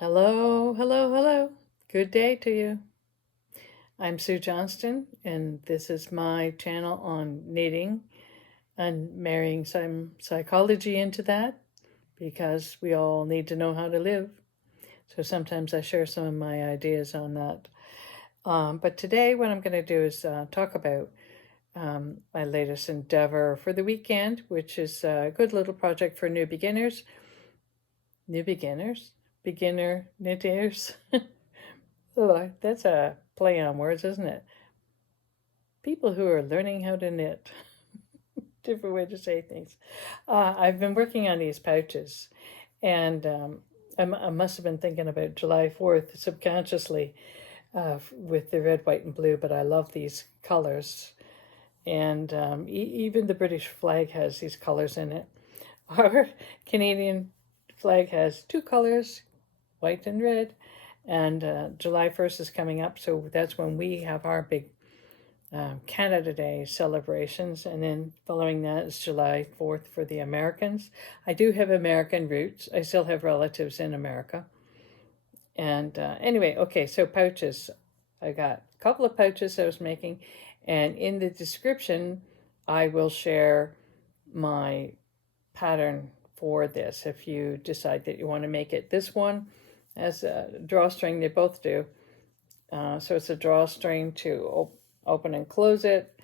Hello, hello, hello. Good day to you. I'm Sue Johnston, and this is my channel on knitting and marrying some psychology into that because we all need to know how to live. So sometimes I share some of my ideas on that. But today, what I'm going to do is talk about my latest endeavor for the weekend, which is a good little project for new beginners. New beginners? Beginner knitters? Oh, that's a play on words, isn't it? People who are learning how to knit. Different way to say things. I've been working on these pouches, and I must have been thinking about July 4th subconsciously with the red, white, and blue, but I love these colors. And even the British flag has these colors in it. Our Canadian flag has two colors, white and red. And July 1st is coming up, so that's when we have our big Canada Day celebrations. And then following that is July 4th for the Americans. I do have American roots. I still have relatives in America. And anyway, okay, so pouches. I got a couple of pouches I was making. And in the description, I will share my pattern for this if you decide that you want to make it. This one has a drawstring, they both do. So it's a drawstring to open and close it.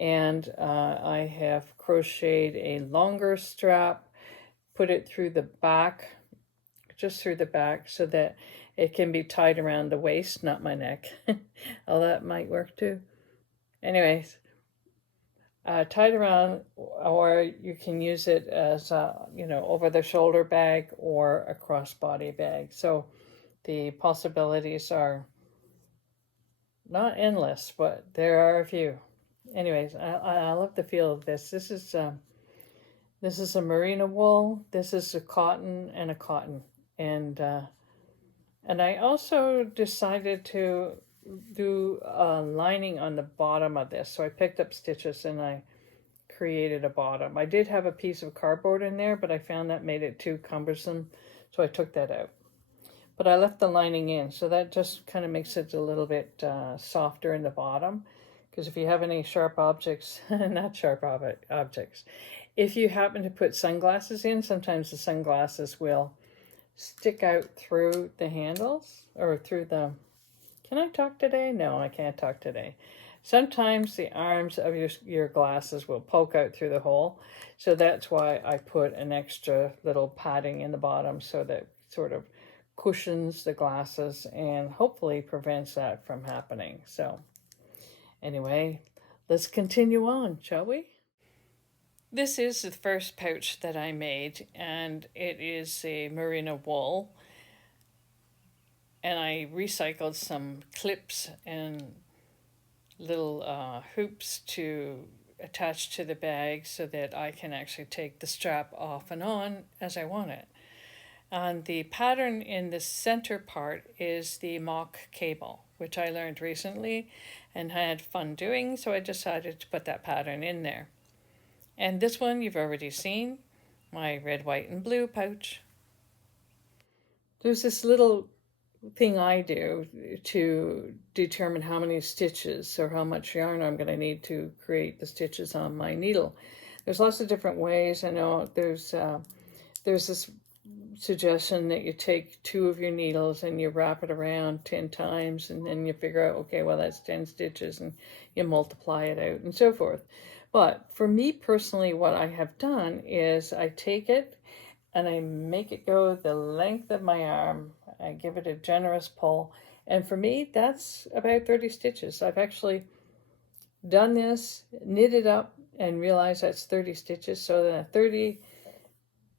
And I have crocheted a longer strap, put it through the back, just through the back, so that it can be tied around the waist, not my neck. Oh, that might work too. Anyways, tied around, or you can use it as a, over the shoulder bag or a crossbody bag. So the possibilities are not endless, but there are a few. Anyways, I love the feel of this. This is a merino wool. This is a cotton and a cotton, and I also decided to do a lining on the bottom of this. So I picked up stitches and I created a bottom. I did have a piece of cardboard in there, but I found that made it too cumbersome, so I took that out. But I left the lining in, so that just kind of makes it a little bit softer in the bottom. Because if you have any sharp objects, not sharp objects, if you happen to put sunglasses in, sometimes the sunglasses will stick out through the handles or through the... Can I talk today? No, I can't talk today. Sometimes the arms of your glasses will poke out through the hole. So that's why I put an extra little padding in the bottom so that sort of cushions the glasses and hopefully prevents that from happening. So anyway, let's continue on, shall we? This is the first pouch that I made, and it is a merino wool. And I recycled some clips and little hoops to attach to the bag so that I can actually take the strap off and on as I want it. And the pattern in the center part is the mock cable, which I learned recently and had fun doing, so I decided to put that pattern in there. And this one you've already seen, my red, white, and blue pouch. There's this little thing I do to determine how many stitches or how much yarn I'm going to need to create the stitches on my needle. There's lots of different ways. I know there's this suggestion that you take 2 of your needles and you wrap it around 10 times and then you figure out, okay, well, that's 10 stitches, and you multiply it out and so forth. But for me personally, what I have done is I take it and I make it go the length of my arm. I give it a generous pull. And for me, that's about 30 stitches. I've actually done this, knitted up, and realized that's 30 stitches. So then 30,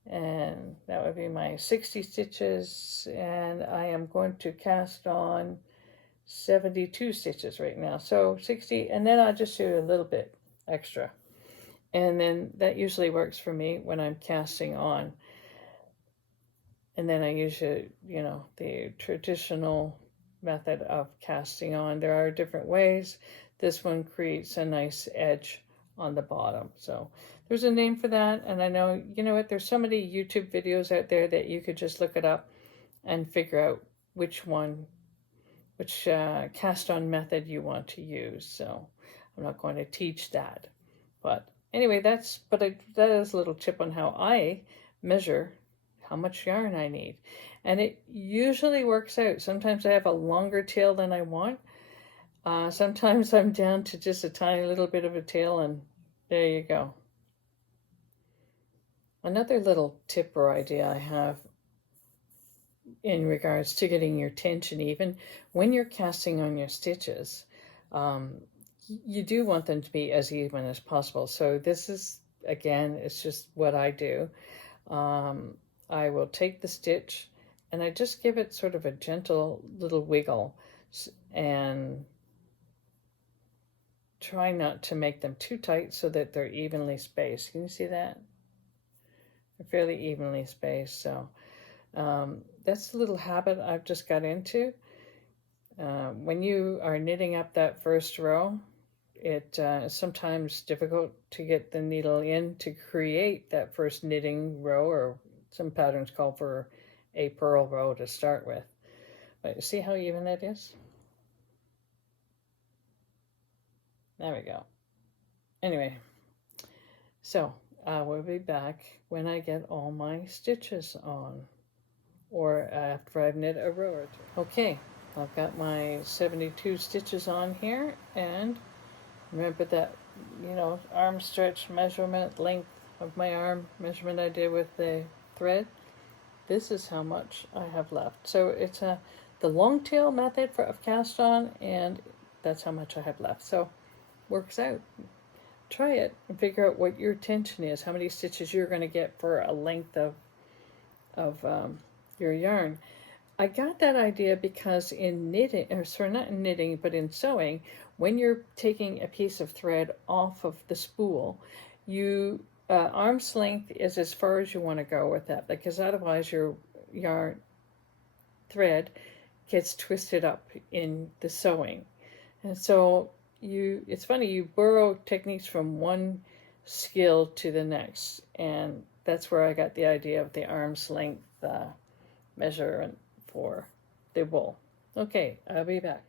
and that would be my 60 stitches. And I am going to cast on 72 stitches right now. So 60, and then I'll just do a little bit extra. And then that usually works for me when I'm casting on. And then I use the traditional method of casting on. There are different ways. This one creates a nice edge on the bottom. So there's a name for that. And I know, you know what, there's so many YouTube videos out there that you could just look it up and figure out which cast on method you want to use. So I'm not going to teach that. But anyway, that is a little tip on how I measure how much yarn I need. And it usually works out. Sometimes I have a longer tail than I want. Sometimes I'm down to just a tiny little bit of a tail, and there you go. Another little tip or idea I have in regards to getting your tension even when you're casting on your stitches, you do want them to be as even as possible. So this is, again, it's just what I do. I will take the stitch and I just give it sort of a gentle little wiggle and try not to make them too tight so that they're evenly spaced. Can you see that? They're fairly evenly spaced. So that's a little habit I've just got into. When you are knitting up that first row, it is sometimes difficult to get the needle in to create that first knitting row, or some patterns call for a purl row to start with. But you see how even that is? There we go. Anyway, so I will be back when I get all my stitches on, or after I've knit a row or two. Okay, I've got my 72 stitches on here, and remember that, arm stretch measurement, length of my arm measurement I did with the thread? This is how much I have left. So it's the long tail method of cast on, and that's how much I have left. So works out. Try it and figure out what your tension is, how many stitches you're going to get for a length of your yarn. I got that idea because in knitting, or sorry, not in knitting, but in sewing, when you're taking a piece of thread off of the spool, arm's length is as far as you want to go with that, because otherwise your yarn thread gets twisted up in the sewing. And so it's funny, you borrow techniques from one skill to the next, and that's where I got the idea of the arm's length measurement for the wool. Okay, I'll be back.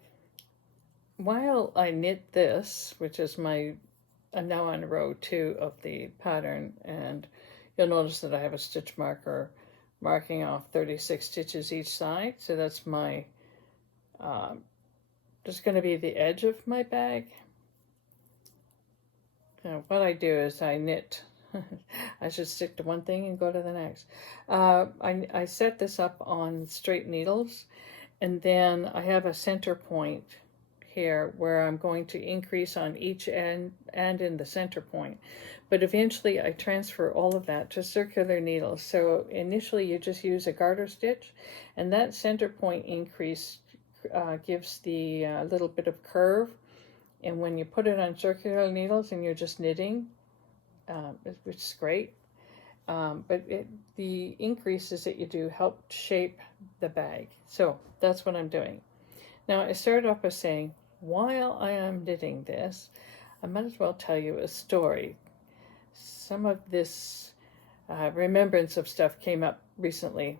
While I knit this, which is I'm now on row 2 of the pattern, and you'll notice that I have a stitch marker marking off 36 stitches each side. So that's my just going to be the edge of my bag. Now, what I do is I knit. I should stick to one thing and go to the next. I set this up on straight needles, and then I have a center point here where I'm going to increase on each end and in the center point. But eventually I transfer all of that to circular needles. So initially you just use a garter stitch, and that center point increase gives the little bit of curve. And when you put it on circular needles and you're just knitting, which is great, but the increases that you do help shape the bag. So that's what I'm doing. Now I started off by saying, while I am knitting this, I might as well tell you a story. Some of this remembrance of stuff came up recently.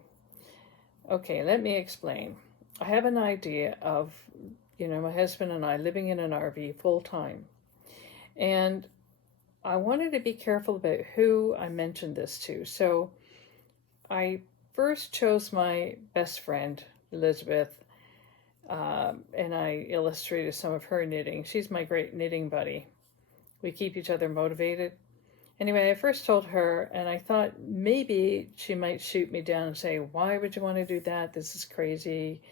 Okay, let me explain. I have an idea of, my husband and I living in an RV full time. And I wanted to be careful about who I mentioned this to. So I first chose my best friend, Elizabeth, and I illustrated some of her knitting. She's my great knitting buddy. We keep each other motivated. Anyway, I first told her, and I thought maybe she might shoot me down and say, why would you want to do that? This is crazy.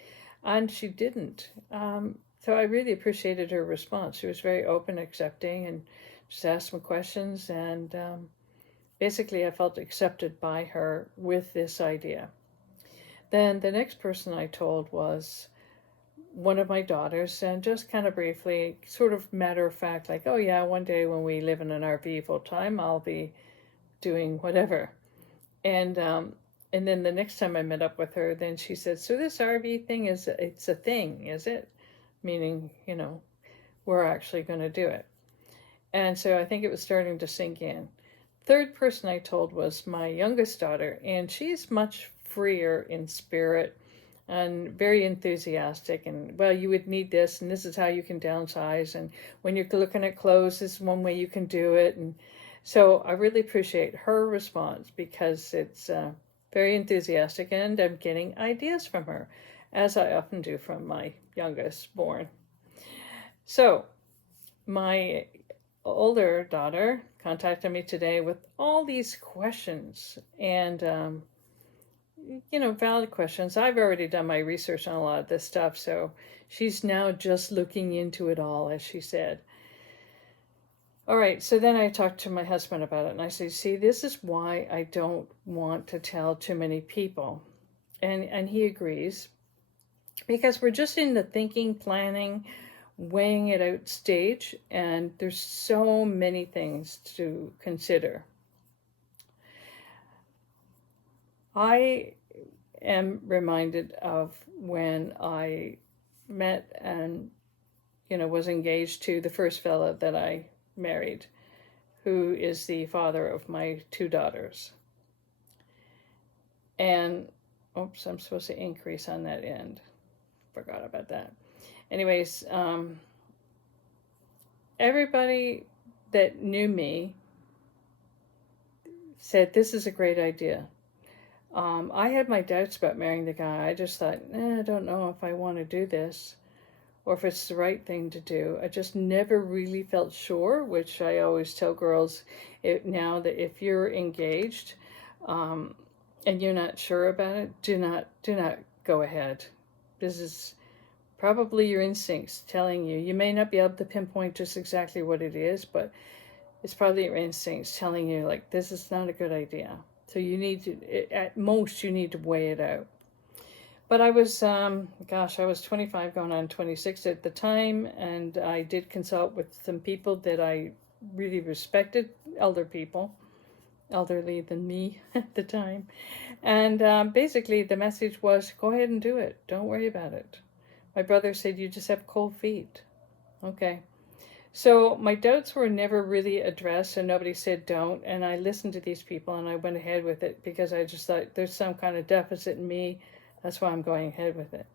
And she didn't. So I really appreciated her response. She was very open, accepting, and just asked me questions. And basically, I felt accepted by her with this idea. Then the next person I told was one of my daughters, and just kind of briefly, sort of matter of fact, like, oh yeah, one day when we live in an RV full time, I'll be doing whatever. And then the next time I met up with her, then she said, so this RV thing it's a thing, is it? Meaning, we're actually going to do it. And so I think it was starting to sink in. Third person I told was my youngest daughter, and she's much freer in spirit. and very enthusiastic, and well, you would need this, and this is how you can downsize, and when you're looking at clothes, this is one way you can do it. And so I really appreciate her response, because it's very enthusiastic, and I'm getting ideas from her, as I often do from my youngest born. So my older daughter contacted me today with all these questions, and valid questions. I've already done my research on a lot of this stuff, so she's now just looking into it all, as she said. All right, so then I talked to my husband about it, and I said, see, this is why I don't want to tell too many people. And he agrees, because we're just in the thinking, planning, weighing it out stage, and there's so many things to consider. I am reminded of when I met and was engaged to the first fella that I married, who is the father of my 2 daughters. And oops, I'm supposed to increase on that end. Forgot about that. Anyways, everybody that knew me said, this is a great idea. I had my doubts about marrying the guy. I just thought, I don't know if I want to do this, or if it's the right thing to do. I just never really felt sure, which I always tell girls now, that if you're engaged and you're not sure about it, do not go ahead. This is probably your instincts telling you. You may not be able to pinpoint just exactly what it is, but it's probably your instincts telling you, like, this is not a good idea. So you need to, at most, you need to weigh it out. But I was, I was 25 going on 26 at the time, and I did consult with some people that I really respected, elder people, elderly than me at the time. And basically the message was, go ahead and do it. Don't worry about it. My brother said, you just have cold feet. Okay. So my doubts were never really addressed, and nobody said don't. And I listened to these people, and I went ahead with it, because I just thought there's some kind of deficit in me. That's why I'm going ahead with it.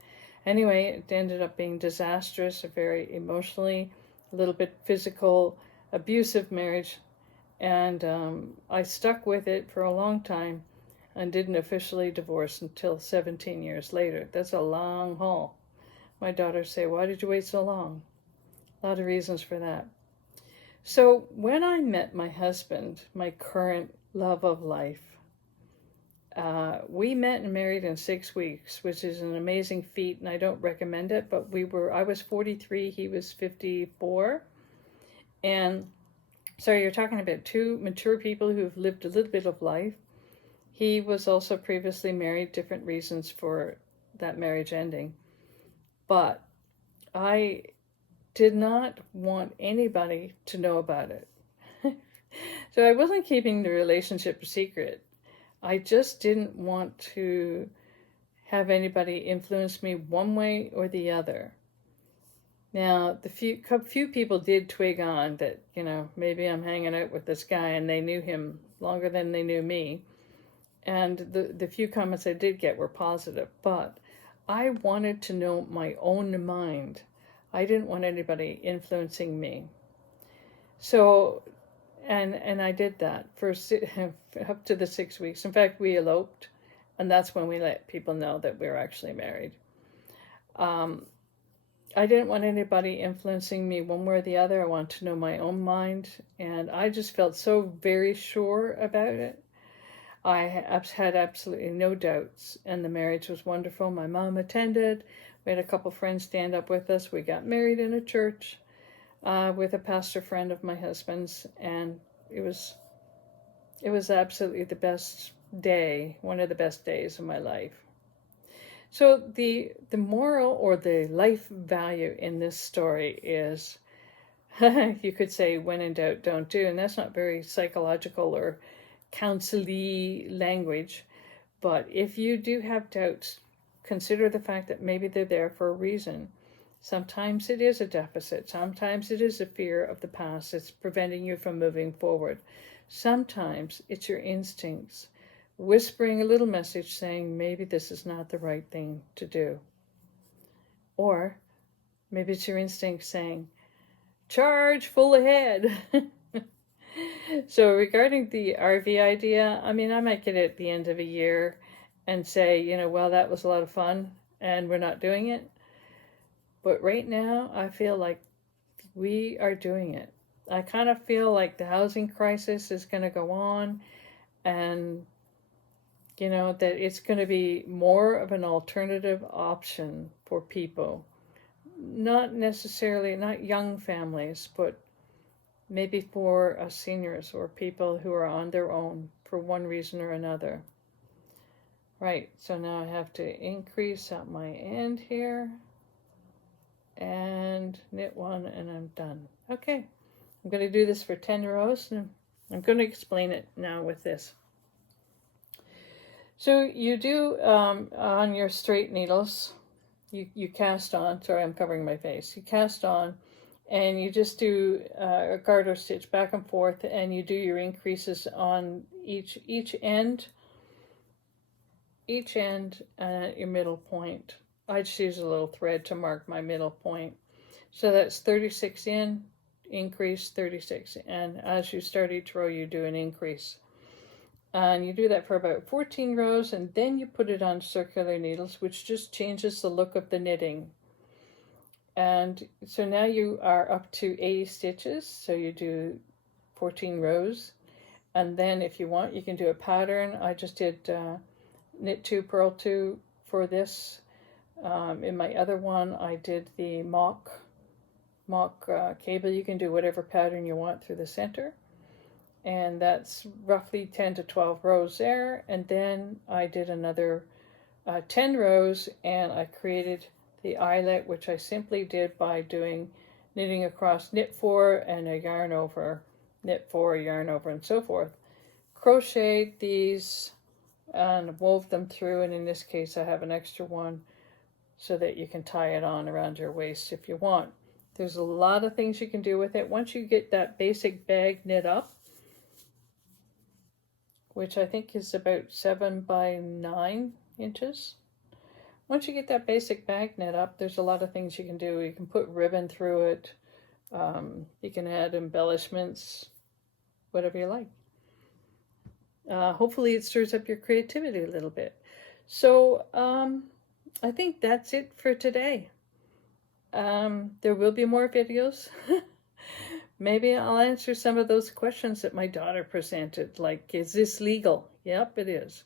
Anyway, it ended up being disastrous, a very emotionally, a little bit physical, abusive marriage. And I stuck with it for a long time and didn't officially divorce until 17 years later. That's a long haul. My daughters say, why did you wait so long? A lot of reasons for that. So when I met my husband, my current love of life, we met and married in 6 weeks, which is an amazing feat, and I don't recommend it, but I was 43, he was 54. And so you're talking about 2 mature people who've lived a little bit of life. He was also previously married, different reasons for that marriage ending. But I did not want anybody to know about it. So I wasn't keeping the relationship a secret. I just didn't want to have anybody influence me one way or the other. Now, the few people did twig on that, maybe I'm hanging out with this guy, and they knew him longer than they knew me. And the few comments I did get were positive, but I wanted to know my own mind. I didn't want anybody influencing me. So, and I did that for up to the 6 weeks. In fact, we eloped, and that's when we let people know that we were actually married. I didn't want anybody influencing me one way or the other. I wanted to know my own mind, and I just felt so very sure about it. I had absolutely no doubts, and the marriage was wonderful. My mom attended. We had a couple friends stand up with us. We got married in a church with a pastor friend of my husband's, and it was absolutely the best day, one of the best days of my life. So the moral or the life value in this story is, you could say, when in doubt, don't do, and that's not very psychological or counselee language, but if you do have doubts, consider the fact that maybe they're there for a reason. Sometimes it is a deficit. Sometimes it is a fear of the past that's preventing you from moving forward. Sometimes it's your instincts. whispering a little message saying maybe this is not the right thing to do. Or maybe it's your instinct saying, charge full ahead. So regarding the RV idea, I mean, I might get it at the end of a year and say, you know, well, that was a lot of fun and we're not doing it. But right now, I feel like we are doing it. I kind of feel like the housing crisis is going to go on, and, you know, that it's going to be more of an alternative option for people. Not necessarily, not young families, but maybe for seniors or people who are on their own for one reason or another. Right, so now I have to increase at my end here and knit one, and I'm done. Okay, I'm going to do this for 10 rows, and I'm going to explain it now with this. So you do on your straight needles, you cast on, sorry, I'm covering my face. You cast on, and you just do a garter stitch back and forth, and you do your increases on each end at your middle point. I just use a little thread to mark my middle point. So that's 36 in, increase 36, and as you start each row you do an increase. And you do that for about 14 rows, and then you put it on circular needles, which just changes the look of the knitting. And so now you are up to 80 stitches, so you do 14 rows. And then if you want, you can do a pattern. I just did knit 2, purl 2 for this. In my other one, I did the mock cable. You can do whatever pattern you want through the center. And that's roughly 10 to 12 rows there. And then I did another 10 rows, and I created the eyelet, which I simply did by doing knitting across, knit 4 and a yarn over, knit 4, yarn over, and so forth. Crocheted these and wove them through, and in this case I have an extra one so that you can tie it on around your waist if you want. There's a lot of things you can do with it. Once you get that basic bag knit up, which I think is about 7 by 9 inches. Once you get that basic bag knit up, there's a lot of things you can do. You can put ribbon through it. You can add embellishments, whatever you like. Hopefully it stirs up your creativity a little bit. So I think that's it for today. There will be more videos. Maybe I'll answer some of those questions that my daughter presented, like, is this legal? Yep, it is.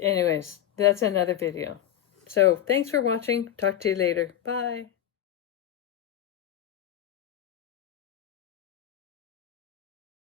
Anyways, that's another video. So thanks for watching. Talk to you later. Bye.